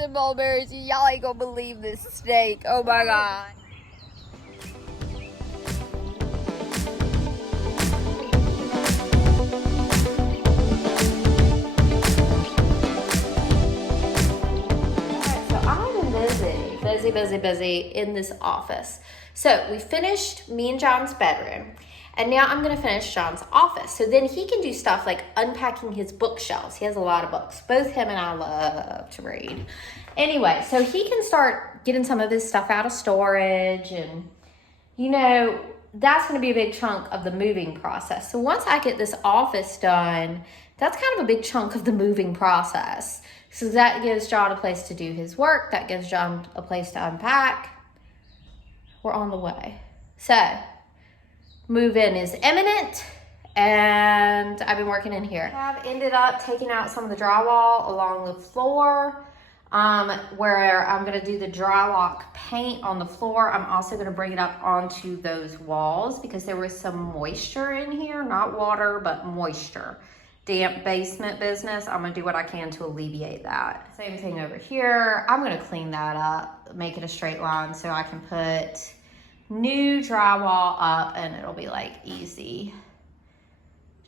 and mulberries. Y'all ain't gonna believe this steak. Oh my God. Busy in this office. So we finished me and John's bedroom, and now I'm gonna finish John's office. So then he can do stuff like unpacking his bookshelves. He has a lot of books. Both him and I love to read. Anyway, so he can start getting some of his stuff out of storage, and you know, that's gonna be a big chunk of the moving process. So once I get this office done, that's kind of a big chunk of the moving process. So that gives John a place to do his work. That gives John a place to unpack. We're on the way. So, move-in is imminent, and I've been working in here. I've ended up taking out some of the drywall along the floor, where I'm gonna do the dry lock paint on the floor. I'm also gonna bring it up onto those walls because there was some moisture in here, not water, but moisture. Damp basement business. I'm gonna do what I can to alleviate that. Same thing over here. I'm gonna clean that up, make it a straight line so I can put new drywall up and it'll be like easy.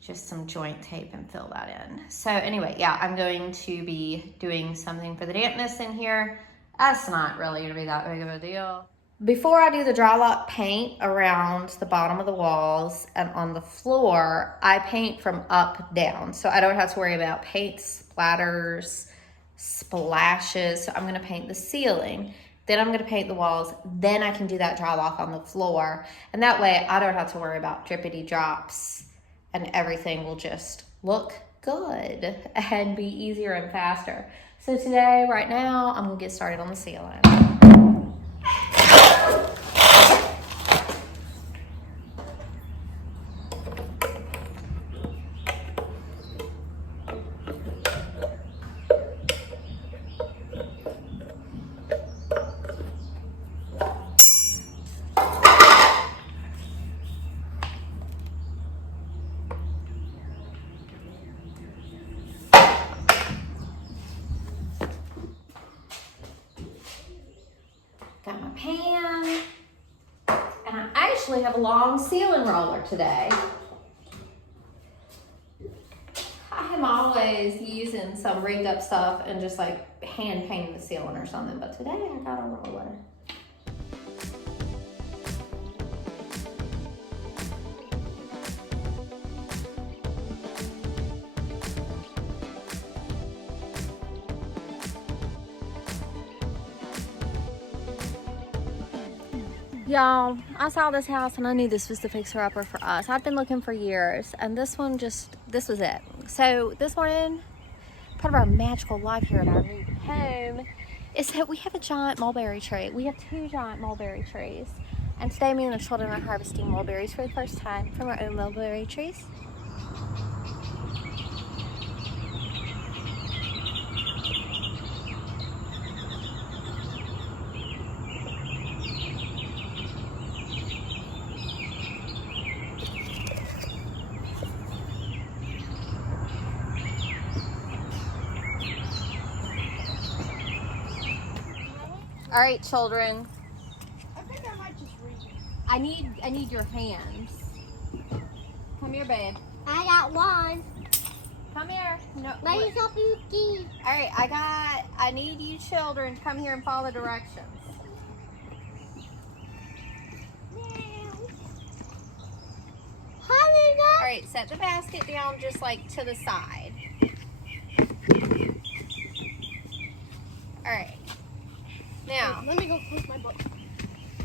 Just some joint tape and fill that in. So anyway, yeah, I'm going to be doing something for the dampness in here. That's not really gonna be that big of a deal. Before I do the dry lock paint around the bottom of the walls and on the floor, I paint from up down. So I don't have to worry about paint splatters, splashes. So I'm gonna paint the ceiling, then I'm gonna paint the walls, then I can do that dry lock on the floor. And that way I don't have to worry about drippity drops, and everything will just look good and be easier and faster. So today, right now, I'm gonna get started on the ceiling. Got my pan, and I actually have a long ceiling roller today. I am always using some rigged up stuff and just like hand painting the ceiling or something, but today I got a roller. Y'all, I saw this house and I knew this was the fixer-upper for us. I've been looking for years, and this was it. So this morning, part of our magical life here at our new home is that we have a giant mulberry tree. We have 2 giant mulberry trees. And today me and the children are harvesting mulberries for the first time from our own mulberry trees. All right, children. I think I might just read it. I need your hands. Come here, babe. I got one. Come here. No. Let me help you key. All right, I need you children to come here and follow the directions. All right, set the basket down just like to the side. All right. Now, let me go close my book.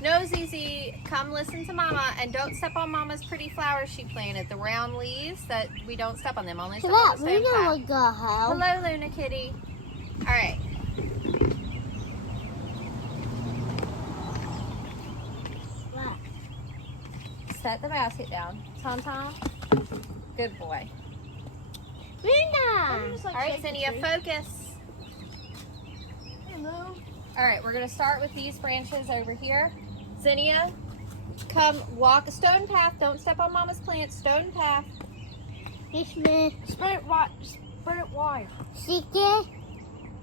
No, Zizi, come listen to Mama, and don't step on Mama's pretty flowers she planted. The round leaves, that we don't step on them. Only step on the stone path. Hello, Luna Kitty. All right. What? Set the basket down. Tom Tom. Good boy. Luna. All right, Zinnia, focus. Hello. All right, we're gonna start with these branches over here. Zinnia, come walk a stone path. Don't step on Mama's plant. Stone path. Yes, ma'am. Spread it wide. Spread it wide. Secret.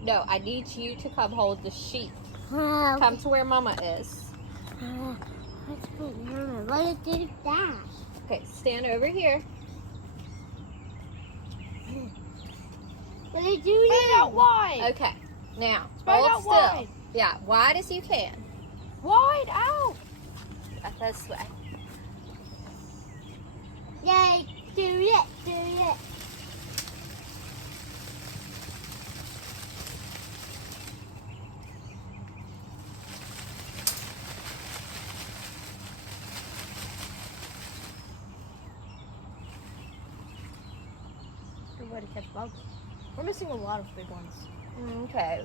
No, I need you to come hold the sheep. Oh, Come to where Mama is. let's put Mama. What did that? Okay, stand over here. What did you do? Spread out wide. Okay, now Spread hold out still. wide. Yeah, wide as you can. Wide out. This way. Yay, do it, do it. Good way to catch bugs. We're missing a lot of big ones. Okay,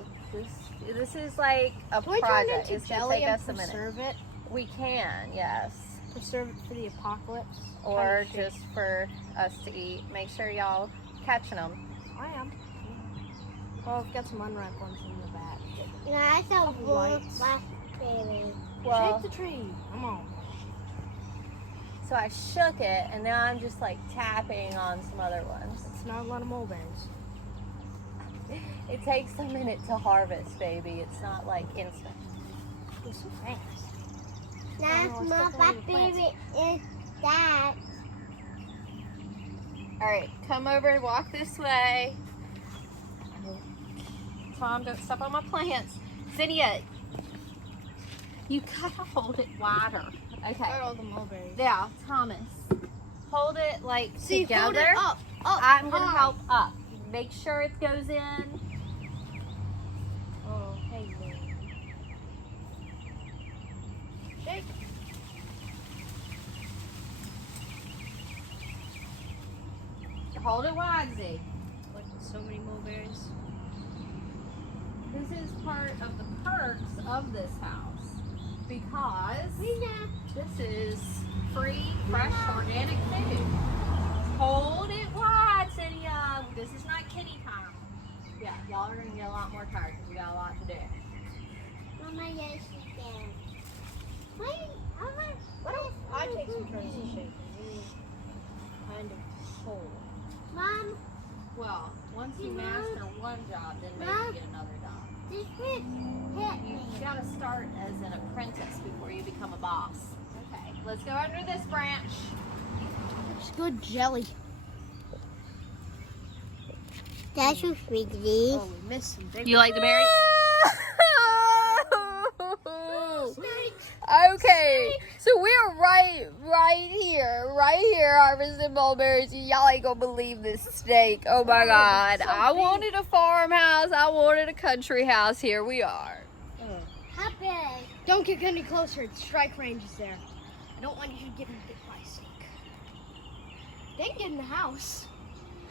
this is like a Can we turn project. it into It's gonna jelly take and us a minute. preserve it? We can, yes. Preserve it for the apocalypse? Or just for us to eat. Make sure y'all catching them. I am. Well, I've got some unripe ones in the back. No, I saw Couple one lights. blackberry. Well, Shake the tree. Come on. so I shook it, and now I'm just like tapping on some other ones. It's not a lot of mulberries. It takes a minute to harvest, baby. It's not like instant. They're so fast. That's Oh, my stuff all over the plants. blackberry is that. All right, come over, walk this way. Tom, don't step on my plants. Zinnia, you gotta hold it wider. Okay. Got all the mulberries. Now, Thomas, hold it like See, together. hold it up. Up. I'm gonna high. help up. Make sure it goes in. Oh, hey, man. Shake. Hold it wide, Z. Like so many mulberries. This is part of the perks of this house because this is free, fresh, organic food. Hold it wide, Zinnia. This is not kitty time. Yeah, y'all are gonna get a lot more tired because we got a lot to do. Mama, yes, you can. Wait, Why don't I take some turns to shake? Kind of cold. Mom, Well, once you Mom. master one job, then maybe Mom. you get another job. this hit You me. gotta start as an apprentice before you become a boss. Okay, let's go under this branch. It's good jelly. That's so sweetie. Oh, we missed some big You like the berry? Okay, so we're right here harvesting mulberries. Y'all ain't gonna believe this snake. Oh my God. I wanted a farmhouse. I wanted a country house. Here we are. Happy. Don't get any closer. The strike range is there. I don't want you to get bit by a snake. Then get in the house.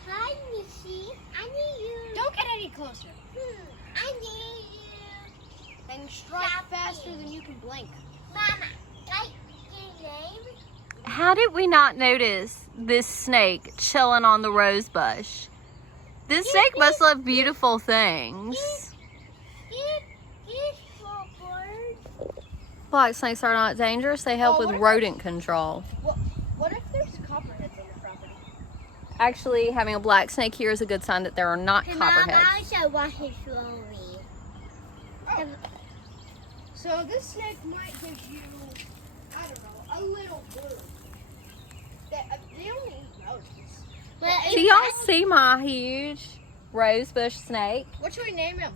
Hi, Missy. I need you. Don't get any closer. I need you. And strike Stop faster me. than you can blink. Mama, like your name? How did we not notice this snake chilling on the rose bush? This snake must love beautiful things. Here's forward. Black snakes are not dangerous. They help Oh, with what if- rodent control. What if there's copperheads on the property? Actually, having a black snake here is a good sign that there are not Hey, Mom, copperheads. I also want his slowly. So this snake might give you, I don't know, a little blue. They only eat roses. Do y'all see my huge rosebush snake? What should we name him?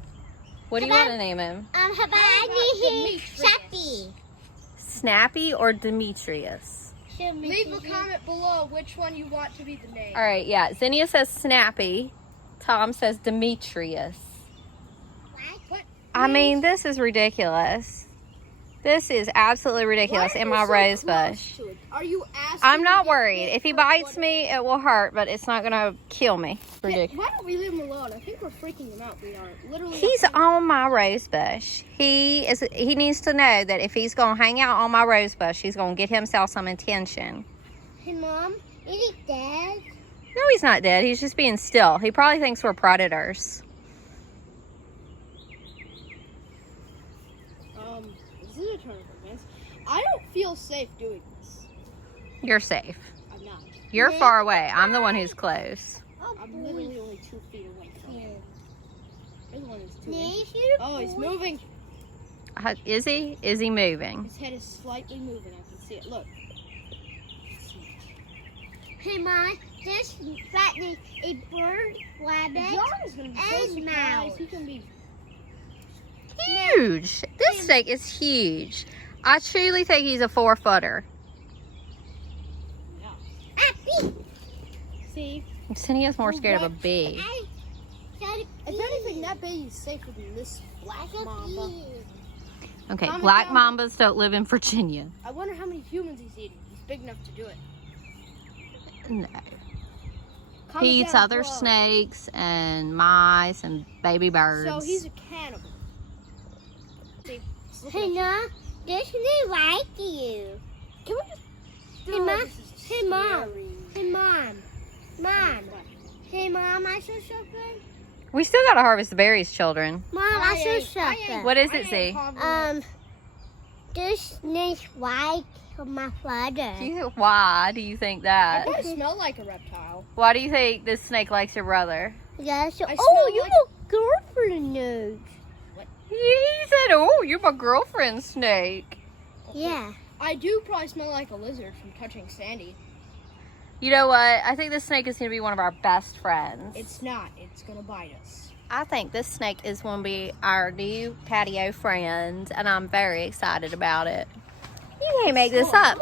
What do you want to name him? How about I need his Sappy? Snappy or Demetrius? Leave a comment below which one you want to be the name. All right, yeah. Zinnia says Snappy. Tom says Demetrius. What? I mean, this is ridiculous. This is absolutely ridiculous in my rose bush. Are you asking? I'm not to get worried. bit If he for bites fun? me, it will hurt, but it's not going to kill me. Ridiculous. Why don't we leave him alone? I think we're freaking him out. We are literally. He's on my rose bush. He needs to know that if he's going to hang out on my rose bush, he's going to get himself some attention. Hey, Mom, is he dead? No, he's not dead. He's just being still. He probably thinks we're predators. This is a turn of events. I don't feel safe doing this. You're safe. I'm not. You're far away. I'm the one who's close. I'm literally only 2 feet away from him. This one is 2 Nanny, inches. shoot a Oh, he's boy. moving. Is he? Is he moving? His head is slightly moving. I can see it. Look. Hey, Mom, this fat is a bird, rabbit, John is going to be so and surprised. mouse. He can be. Huge. This snake is huge. I truly think he's a 4-footer. Yeah. Ah, bee. See, Cindy more scared of a bee. I got a if anything, that baby is safer than this black mamba. bee. Okay, Comment black down- mambas don't live in Virginia. I wonder how many humans he's eating. He's big enough to do it. No. Comment He eats down other below. snakes and mice and baby birds. So he's a cannibal. See, just look Hey, at Mom, this is like you. Can we just? Hey, Oh, Mom. this is Hey, Mom. scary. Hey, Mom. Mom. Hey, Mom, I saw something. We still gotta harvest the berries, children. Mom, I saw ain't- something. What is I it, ain't Z? confident. This snake's white on my father. Why do you think It that? does smell like a reptile. Why do you think this snake likes your brother? Yes. I Oh, smell you like- have girlfriend nose. He said, "Oh, you're my girlfriend, snake." Yeah. I do probably smell like a lizard from touching Sandy. You know what? I think this snake is gonna be one of our best friends. It's not. It's gonna bite us. I think this snake is going to be our new patio friend, and I'm very excited about it. You can't make this up.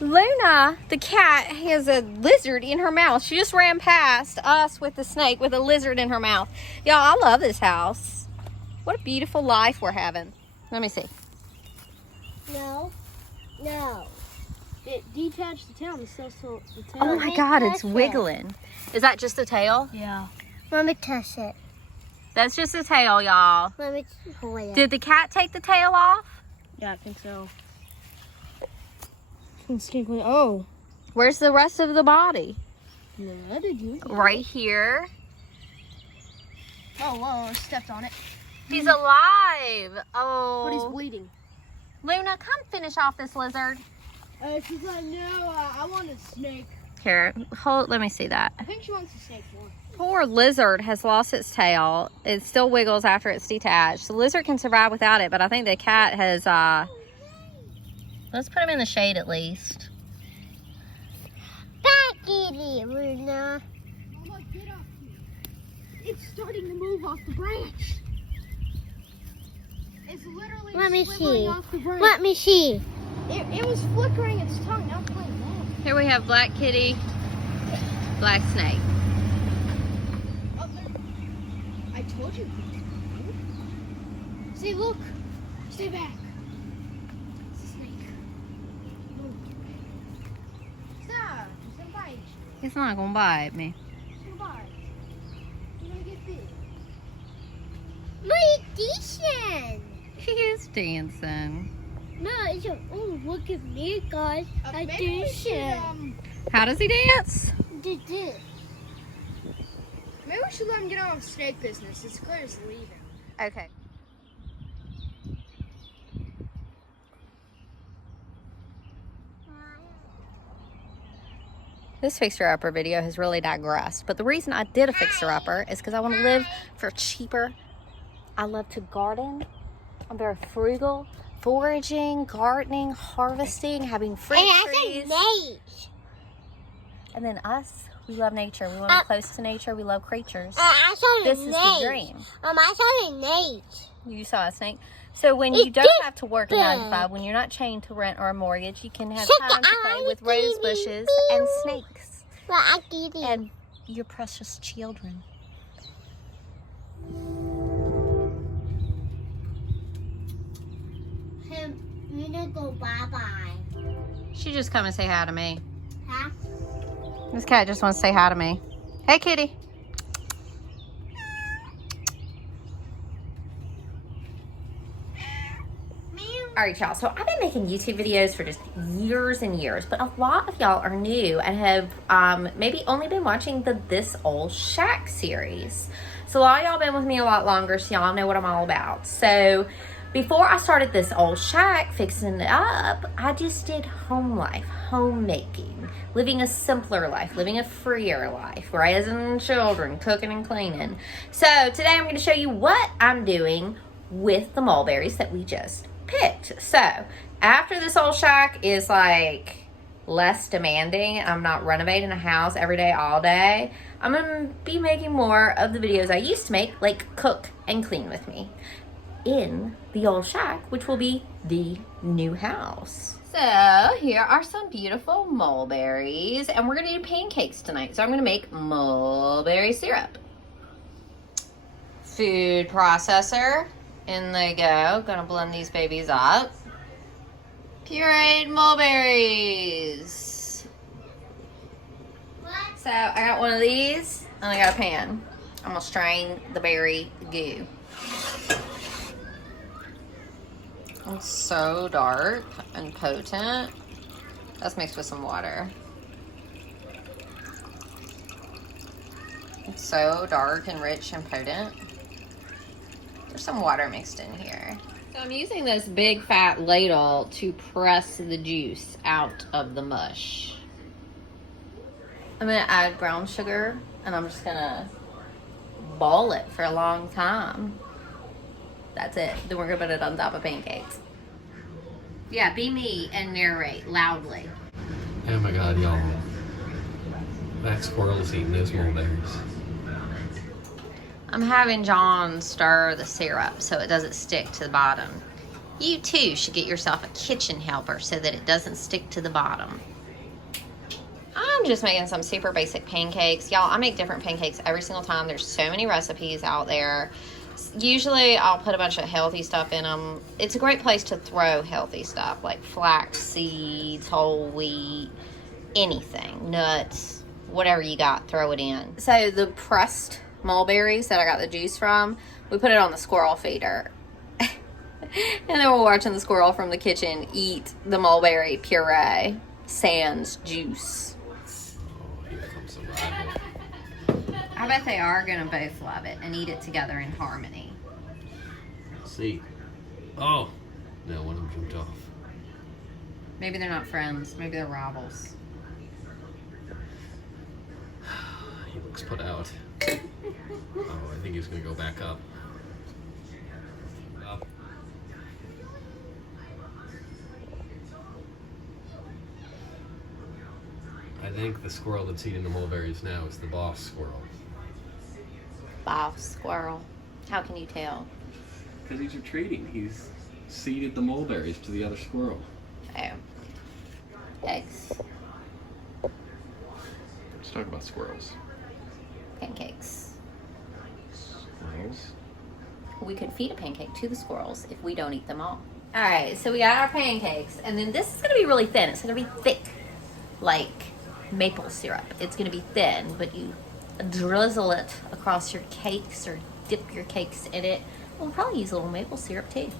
Luna, the cat, has a lizard in her mouth. She just ran past us with the snake with a lizard in her mouth. Y'all, I love this house. What a beautiful life we're having. Let me see. No. No. It detached the tail. The tail. Oh my God, it's wiggling. Is that just the tail? Yeah. Let me touch it. That's just the tail, y'all. Let me hold it. Did the cat take the tail off? Yeah, I think so. Oh. Where's the rest of the body? Yeah, did you? Right here. Oh, whoa, I stepped on it. He's alive. Oh. But he's bleeding. Luna, come finish off this lizard. She's like, no, I want a snake. Here, hold. Let me see that. I think she wants a snake more. Poor lizard has lost its tail. It still wiggles after it's detached. The lizard can survive without it, but I think the cat has, let's put him in the shade at least. Back it, Luna. Mama, get up here. It's starting to move off the branch. It's literally Let me slithering see. off the branch. Let me see. It was flickering its tongue, now it's playing down. Here we have black kitty, black snake. Oh, there. I told you. See, look. Stay back. It's a snake. Move. Stop. It's gonna bite you. He's not gonna bite me. It's gonna bite. You're gonna get big. My edition. He is dancing. No, it's a, oh, look at me, guys. Maybe we should, Edition. How does he dance? Did this. maybe we should let him get on with snake business. It's clear as leaving. Okay. This fixer-upper video has really digressed, but the reason I did a fixer-upper is because I want to live for cheaper. I love to garden. I'm very frugal. Foraging, gardening, harvesting, having fruit And I trees. said Nate. And then us, we love nature. We want to be close to nature. We love creatures. I saw This the is the Nate. dream. I saw the Nate. You saw a snake. So when It you don't did have to work a big. 9 to 5, when you're not chained to rent or a mortgage, you can have Shut time to the play eye, with rose baby. bushes and snakes Well, I did it. and your precious children. I'm gonna go bye-bye. She just come and say hi to me. Huh? This cat just wants to say hi to me. Hey, kitty. All right, y'all. So I've been making YouTube videos for just years and years, but a lot of y'all are new and have maybe only been watching the This Old Shack series. So a lot of y'all been with me a lot longer, so y'all know what I'm all about. So Before I started this old shack fixing it up, I just did home life, homemaking, living a simpler life, living a freer life, raising children, cooking and cleaning. So today I'm going to show you what I'm doing with the mulberries that we just picked. So after this old shack is like less demanding, I'm not renovating a house every day, all day, I'm going to be making more of the videos I used to make, like cook and clean with me, in the old shack, which will be the new house. So here are some beautiful mulberries, and we're gonna do pancakes tonight. So I'm gonna make mulberry syrup. Food processor, in they go. Gonna blend these babies up. Pureed mulberries. So I got one of these, and I got a pan. I'm gonna strain the berry goo. It's so dark and potent. That's mixed with some water. It's so dark and rich and potent. There's some water mixed in here. So I'm using this big fat ladle to press the juice out of the mush. I'm gonna add brown sugar, and I'm just gonna ball it for a long time. That's it. Then we're gonna put it on top of pancakes. Yeah, be me and narrate loudly. Oh my god, y'all. That squirrel is eating those mulberries. I'm having John stir the syrup so it doesn't stick to the bottom. You too should get yourself a kitchen helper so that it doesn't stick to the bottom. I'm just making some super basic pancakes. Y'all, I make different pancakes every single time. There's so many recipes out there. Usually I'll put a bunch of healthy stuff in them. It's a great place to throw healthy stuff like flax seeds, whole wheat, anything, nuts, whatever you got, throw it in. So the pressed mulberries that I got the juice from, we put it on the squirrel feeder. And then we're watching the squirrel from the kitchen eat the mulberry puree sans juice. Oh, here comes some rival. I bet they are gonna both love it and eat it together in harmony. Let's see. Oh! No, one of them jumped off. Maybe they're not friends. Maybe they're rivals. He looks put out. Oh, I think he's gonna go back up. Up. I think the squirrel that's eating the mulberries now is the boss squirrel. Boss squirrel. How can you tell? Because he's retreating. He's ceded the mulberries to the other squirrel. Oh. Eggs. Let's talk about squirrels. Pancakes. Squirrels? We could feed a pancake to the squirrels if we don't eat them all. Alright, so we got our pancakes, and then this is going to be really thin. It's going to be thick, like maple syrup. It's going to be thin, but you drizzle it across your cakes or dip your cakes in it. We'll probably use a little maple syrup too.